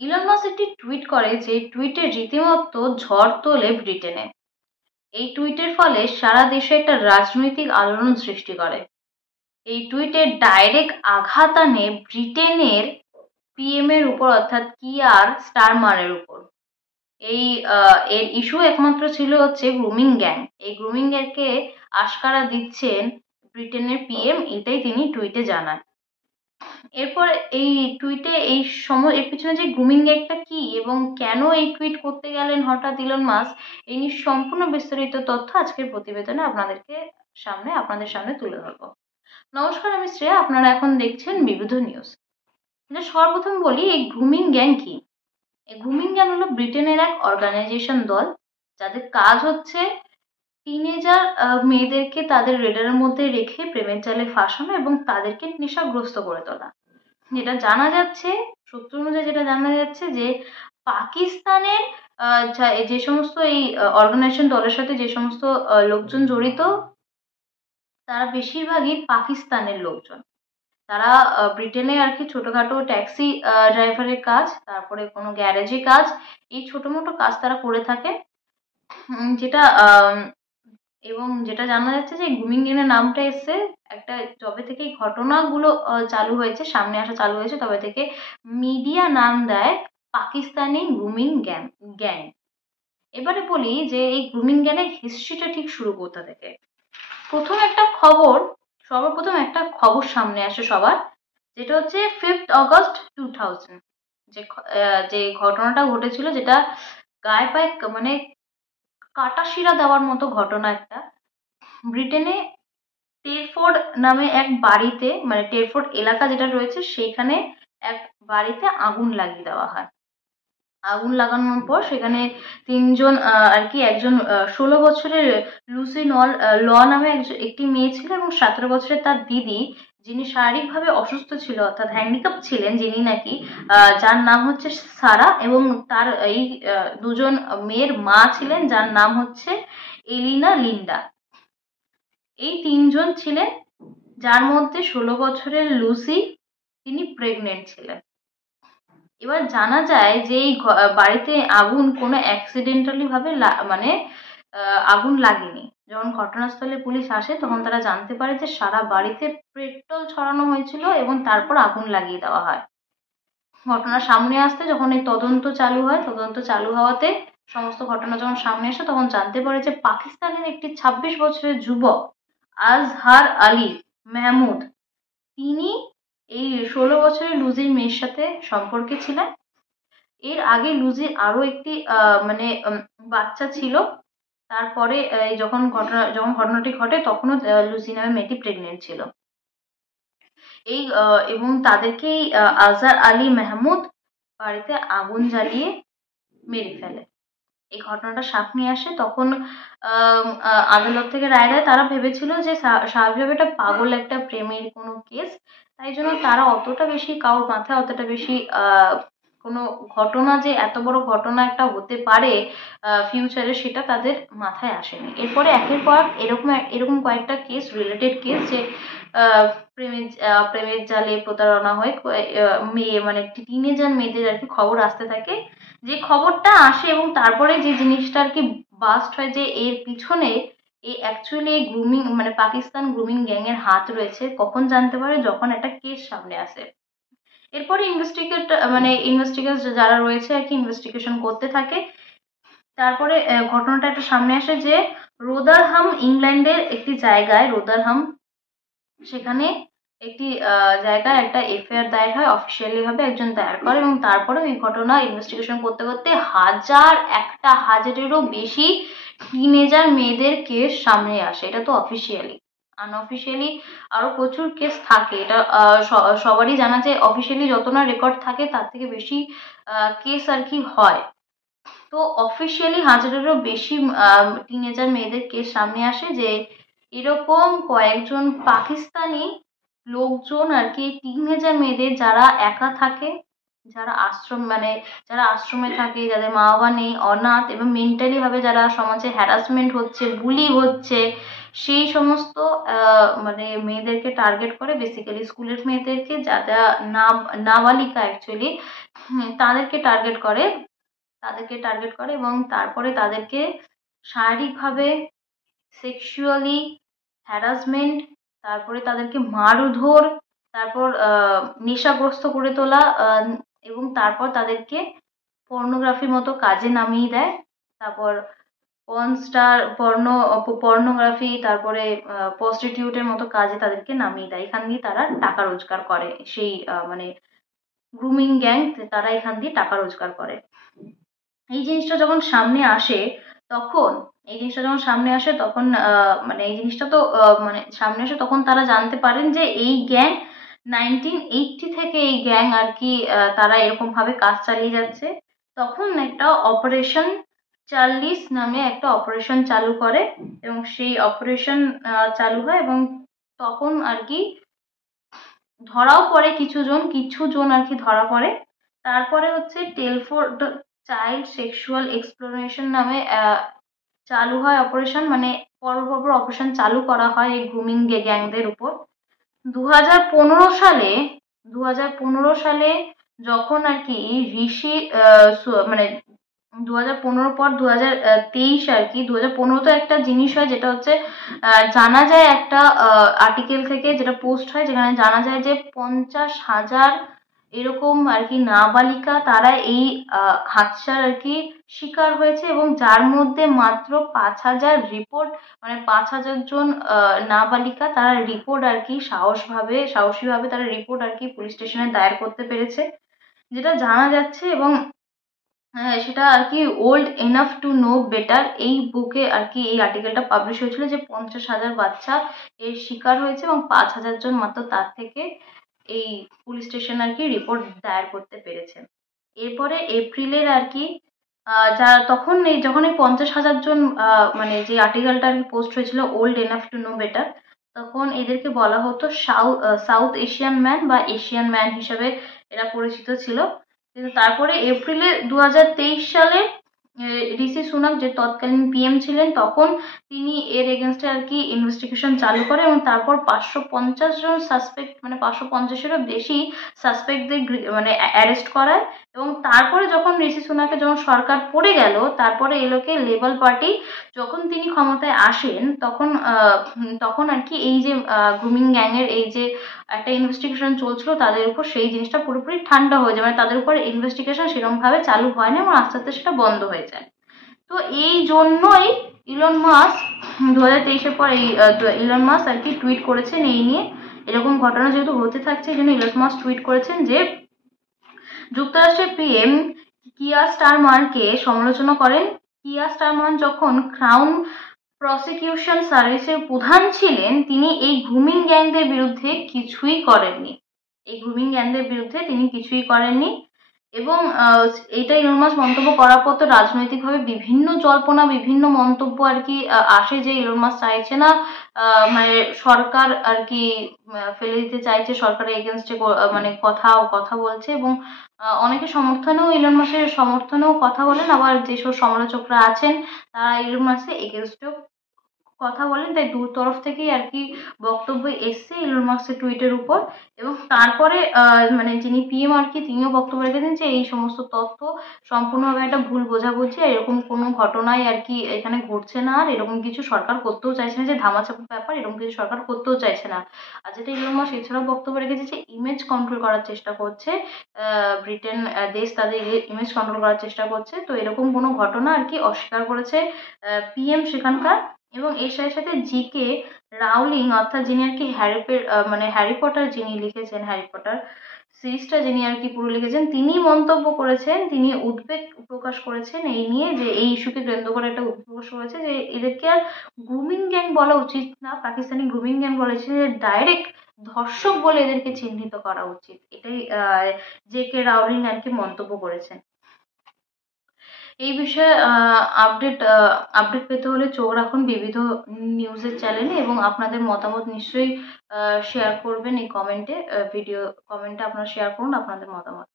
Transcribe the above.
Elon Musk একটি tweet করে, যে টুইটে রীতিমতো ঝড় তোলে ব্রিটেনে। এই টুইটের ফলে সারা দেশে একটা রাজনৈতিক আলোড়ন সৃষ্টি করে। এই টুইটে ডাইরেক্ট আঘাত আনে ব্রিটেনের পিএম এর উপর, অর্থাৎ কিয়ার স্টারমারের উপর। এই এর ইস্যু একমাত্র ছিল হচ্ছে গ্রুমিং গ্যাং। এই গ্রুমিং গ্যাংকে আশকারা দিচ্ছেন ব্রিটেনের পিএম, এটাই তিনি টুইটে জানান। এরপর এই টুইটে এর পিছনে যে গ্রুমিং গ্যাংটা কি এবং কেন এই টুইট করতে গেলেন হঠাৎ ইলন মাস্ক, এই নিয়ে সম্পূর্ণ বিস্তারিত তথ্য আজকের প্রতিবেদনে আপনাদের সামনে তুলে ধরবো। নমস্কার, আমি শ্রেয়া, আপনারা এখন দেখছেন বিবিধ নিউজ। সর্বপ্রথম বলি, এই গ্রুমিং গ্যাং কি। এই গ্রুমিং গ্যাং হলো ব্রিটেনের এক অর্গানাইজেশন দল, যাদের কাজ হচ্ছে টিনেজার মেয়েদেরকে তাদের রেডারের মধ্যে রেখে প্রেমের জালে ফাঁসানো এবং তাদেরকে নেশাগ্রস্ত করে তোলা। যেটা জানা যাচ্ছে, সূত্র অনুযায়ী যেটা জানা যাচ্ছে, যে পাকিস্তানের যে সমস্ত এই অর্গানাইজেশন দলের সাথে যে সমস্ত লোকজন জড়িত, তারা বেশিরভাগই পাকিস্তানের লোকজন। তারা ব্রিটেনে আর কি ছোটখাটো ট্যাক্সি ড্রাইভারের কাজ, তারপরে কোনো গ্যারেজে কাজ, এই ছোট মোটো কাজ তারা করে থাকে। যেটা এবং যেটা জানা যাচ্ছে যে গ্রুমিং গ্যাংয়ের নামটা এসছে একটা, যবে থেকে এই ঘটনাগুলো চালু হয়েছে, সামনে আসা চালু হয়েছে, তবে থেকে মিডিয়া নাম দেয় পাকিস্তানি গ্রুমিং গ্যাং। এবারে বলি যে এই গ্রুমিং গ্যাংয়ের হিস্ট্রিটা ঠিক শুরু কোথা থেকে। সর্বপ্রথম একটা খবর সামনে আসে সবার, যেটা হচ্ছে 5th অগস্ট 2000, যে ঘটনাটা ঘটেছিল, যেটা গায়ে পায়ে মানে কাটাশিরা দেওয়ার মতো ঘটনা একটা। ব্রিটেনে টেরফোর্ড নামে এক বাড়িতে, মানে টেরফোর্ড এলাকা যেটা রয়েছে, সেখানে এক বাড়িতে আগুন লাগিয়ে দেওয়া হয়। আগুন লাগানোর পর সেখানে তিনজন আর কি, একজন 16 বছরের লুসি ল নামে একটি মেয়ে ছিল, এবং 17 বছরের তার দিদি, যিনি শারীরিকভাবে অসুস্থ ছিল, অর্থাৎ হ্যান্ডিক্যাপ ছিলেন, যিনি নাকি যার নাম হচ্ছে সারা, এবং তার এই দুজন মেয়ের মা ছিলেন, যার নাম হচ্ছে এলিনা লিন্ডা। এই তিনজন ছিলেন, যার মধ্যে 16 বছরের লুসি, তিনি প্রেগনেন্ট ছিলেন। এবার জানা যায় যে এই বাড়িতে আগুন কোনো অ্যাক্সিডেন্টালি ভাবে মানে আগুন লাগেনি। যখন ঘটনাস্থলে পুলিশ আসে, তখন তারা জানতে পারে যে সারা বাড়িতে পেট্রোল ছড়ানো হয়েছিল এবং তারপর আগুন লাগিয়ে দেওয়া হয়। ঘটনা সামনে আসতে যখন এই তদন্ত চালু হওয়াতে সমস্ত ঘটনা যখন সামনে আসে, তখন জানতে পারে যে পাকিস্তানের একটি 26 বছরের যুবক আজহার আলী মেহমুদ, তিনি এই 16 বছরের লুজির মেয়ের সাথে সম্পর্কে ছিলেন। এর আগে লুজির আরো একটি মানে বাচ্চা ছিল। তারপরে যখন ঘটনাটি ঘটে, তখনও লুসি নামে মেয়েটি প্রেগনেন্ট ছিল। এবং তাদেরকেই আজহার আলী মেহমুদ বাড়িতে আগুন জ্বালিয়ে মেরে ফেলে। এই ঘটনাটা সামনে আসে, তখন আদালত থেকে রায় দেয়। তারা ভেবেছিল যে স্বাভাবিকভাবে এটা পাগল একটা প্রেমের কোনো কেস, তাই জন্য তারা অতটা বেশি কারোর মাথায় অতটা বেশি কোনো ঘটনা, যে এত বড় ঘটনা একটা হতে পারে ফিউচারে, সেটা তাদের মাথায় আসেনি। এরপরে একের পর এরকম কয়েকটা কেস, রিলেটেড কেস, যে প্রেমের জালে প্রতারণা হয়ে মেয়ে, মানে টিনেজার মেয়েদের আর কি খবর আসতে থাকে। যে খবরটা আসে এবং তারপরে যে জিনিসটা আর কি বাস্ট হয়, যে এর পিছনে অ্যাকচুয়ালি গ্রুমিং, মানে পাকিস্তান গ্রুমিং গ্যাং এর হাত রয়েছে, কখন জানতে পারে, যখন একটা কেস সামনে আসে। এরপরে ইনভেস্টিগেটর যারা রয়েছে আর কি ইনভেস্টিগেশন করতে থাকে। তারপরে ঘটনাটা একটা সামনে আসে যে রোদারহাম, ইংল্যান্ডের একটি জায়গায়, রোদারহাম, সেখানে একটি জায়গায় একটা এফআইআর দায়ের হয়, অফিসিয়ালি ভাবে একজন দায়ের করে, এবং তারপরে ওই ঘটনা ইনভেস্টিগেশন করতে করতে হাজারেরও বেশি টিনেজার মেয়েদের কেস সামনে আসে। এটা তো অফিসিয়ালি, আনঅফিসিয়ালি আরো প্রচুর কেস থাকে। এটা সবারই জানা, যে অফিসিয়ালি যত না রেকর্ড থাকে, তার থেকে বেশি কেস আর কি হয়। তো অফিসিয়ালি হাজারেরও বেশি টিনেজার মেয়েদের কেস সামনে আসে, যে এরকম কয়েকজন পাকিস্তানি লোকজন আর কি টিনেজার মেয়েদের, যারা একা থাকে, যারা যারা আশ্রমে থাকে, যাদের মা বাবা নেই, অনাথ এবং মেন্টালি ভাবে যারা সমাজে হ্যারাসমেন্ট হচ্ছে, বুলি হচ্ছে, সেই সমস্ত মেয়েদেরকে টার্গেট করে, বেসিক্যালি স্কুলের মেয়েদেরকে, যারা নাবালিকা অ্যাকচুয়ালি, তাদেরকে টার্গেট করে এবং তারপরে তাদেরকে শারীরিকভাবে, সেক্সুয়ালি হ্যারাসমেন্ট, তারপরে তাদেরকে মারধর, তারপর নেশাগ্রস্ত করে তোলা, এবং তারপর তাদেরকে পর্নোগ্রাফির মতো কাজে নামিয়ে দেয়। তারপর পর্নোগ্রাফি, তারপরে প্রস্টিটিউটের মতো কাজে তাদেরকে নামিয়ে দেয়। এখান দিয়ে তারা টাকা রোজগার করে, সেই গ্রুমিং গ্যাং, তারা এখান দিয়ে টাকা রোজগার করে। এই জিনিসটা যখন সামনে আসে তখন এই জিনিসটা তো সামনে আসে, তখন তারা জানতে পারেন যে এই গ্যাং 1980 থেকে এই গ্যাং আর কি তারা এরকম ভাবে কাজ চালিয়ে যাচ্ছে। তখন একটা অপারেশন 40 নামে একটা অপারেশন চালু করে এবং সেই অপারেশন চালু হয় এবং তখন আর কি ধরাও পড়ে কিছুজন আর কি ধরা পড়ে। তারপরে হচ্ছে টেলফোর্ড চাইল্ড সেক্সুয়াল এক্সপ্লোরেশন নামে চালু হয় অপারেশন, পর অপারেশন চালু করা হয় এই গ্রুমিং গ্যাংদের উপর। 2015 সালে যখন আর কি ঋষি 2015 পর 2023 আর কি, 2015 তো একটা জিনিস হয় যেটা হচ্ছে জানা যায় একটা আর্টিকেল থেকে, যেটা পোস্ট হয়, যেখানে জানা যায় যে 50,000 এরকম আর কি নাবালিকা তারা এই হাতসার আর কি শিকার হয়েছে, এবং যার মধ্যে মাত্র 5,000 রিপোর্ট, 5,000 জন নাবালিকা তারা রিপোর্ট আর কি সাহসীভাবে তারা রিপোর্ট আর কি পুলিশ স্টেশনে দায়ের করতে পেরেছে, যেটা জানা যাচ্ছে। এবং সেটা আর কি old enough to know better, এই বুকে আর কি এই আর্টিকেলটা পাবলিশ হয়েছিল যে 50,000 বাচ্চা এর শিকার হয়েছে এবং 5,000 জন মাত্র তার থেকে এই পুলিশ স্টেশন আর কি রিপোর্ট দায়ের করতে পেরেছে। এরপরে এপ্রিলের আর কি যখন এই 50,000 জন যে আর্টিকেলটা আর কি পোস্ট হয়েছিল old enough to know better, তখন এদেরকে বলা হতো সাউথ এশিয়ান ম্যান বা এশিয়ান ম্যান হিসেবে এরা পরিচিত ছিল। কিন্তু তারপরে এপ্রিলে 2023 সালে ঋষি সুনাক যে তৎকালীন পিএম ছিলেন, তখন তিনি এর এগেনস্টে আর কি ইনভেস্টিগেশন চালু করে এবং তারপর 550 জন সাসপেক্ট, 550-এরও বেশি সাসপেক্টদের অ্যারেস্ট করায়। এবং তারপরে যখন ঋষি সুনাকের যখন সরকার পড়ে গেল, তারপরে এলোকে লেবার পার্টি, যখন তিনি ক্ষমতায় আসেন তখন আর কি এই যে গ্রুমিং গ্যাংয়ের এই যে একটা ইনভেস্টিগেশন চলছিল তাদের উপর, সেই জিনিসটা পুরোপুরি ঠান্ডা হয়ে যায়, তাদের উপর ইনভেস্টিগেশন সেরকম ভাবে চালু হয় না এবং আস্তে আস্তে সেটা বন্ধ হয়ে যায়। তো এই জন্যই ইলন মাস্ক 2023-এর পর ইলন মাস্ক আর কি টুইট করেছেন এই নিয়ে, এরকম ঘটনা যেহেতু হতে থাকছে, এই জন্য ইলন মাস্ক টুইট করেছেন যে যুক্তরাষ্ট্রের পিএম কিয়ার স্টারমারকে সমালোচনা করেন। কিয়ার স্টারমার যখন ক্রাউন প্রসিকিউশন সার্ভিসের প্রধান ছিলেন, তিনি এই গ্রুমিং গ্যাংদের বিরুদ্ধে কিছুই করেননি। এবং এটা ইলন মাস্ক মন্তব্য করার পর তো রাজনৈতিকভাবে বিভিন্ন জল্পনা, বিভিন্ন মন্তব্য আর কি আসে যে ইলন মাস্ক চাইছে না, সরকার আর কি ফেলে দিতে চাইছে, সরকারের এগেনস্টে কথা বলছে, এবং অনেকে ইলন মাস্কের সমর্থনেও কথা বলেন, আবার যেসব সমালোচকরা আছেন তারা ইলন মাস্কের এগেনস্টেও কথা বলেন। তাই দু তরফ থেকেই আর কি বক্তব্য এসছে ইলন মাস্কের টুইটের উপর। এবং তারপরে যিনি পিএম আর কি তিনিও বক্তব্য রেখেছেন যে এই সমস্ত তথ্য সম্পূর্ণভাবে একটা ভুল বোঝাবুঝি, এরকম কোনো ঘটনাই আর কি এখানে ঘটছে না, আর এরকম কিছু সরকার করতেও চাইছে না, যে ধামাচাপা ব্যাপার এরকম কিছু সরকার করতেও চাইছে না। আর যেটা ইলন মাস্ক এছাড়াও বক্তব্য রেখেছে যে ইমেজ কন্ট্রোল করার চেষ্টা করছে ব্রিটেন দেশ, তাদের ইমেজ কন্ট্রোল করার চেষ্টা করছে। তো এরকম কোনো ঘটনা আর কি অস্বীকার করেছে পিএম সেখানকার। এবং এর সাথে সাথে জিকে রাউলিং, অর্থাৎ যিনি আর কি হ্যারি পটার যিনি লিখেছেন, হ্যারি পটার সিরিজটা যিনি আর কি পুরো লিখেছেন, তিনি মন্তব্য করেছেন, তিনি উদ্বেগ প্রকাশ করেছেন এই নিয়ে, যে এই ইস্যুকে কেন্দ্র করে একটা উদ্বেগ প্রকাশ করেছে যে এদেরকে আর গ্রুমিং গ্যাং বলা উচিত না, পাকিস্তানি গ্রুমিং গ্যাং বলেছে, যে ডাইরেক্ট ধর্ষক বলে এদেরকে চিহ্নিত করা উচিত। এটাই জেকে রাউলিং আর কি মন্তব্য করেছেন। এই বিষয়ে আপডেট পেতে হলে চোখ রাখুন বিবিধ নিউজের চ্যানেলে, এবং আপনাদের মতামত নিশ্চয়ই শেয়ার করবেন এই কমেন্টে, ভিডিও কমেন্টে আপনারা শেয়ার করুন আপনাদের মতামত।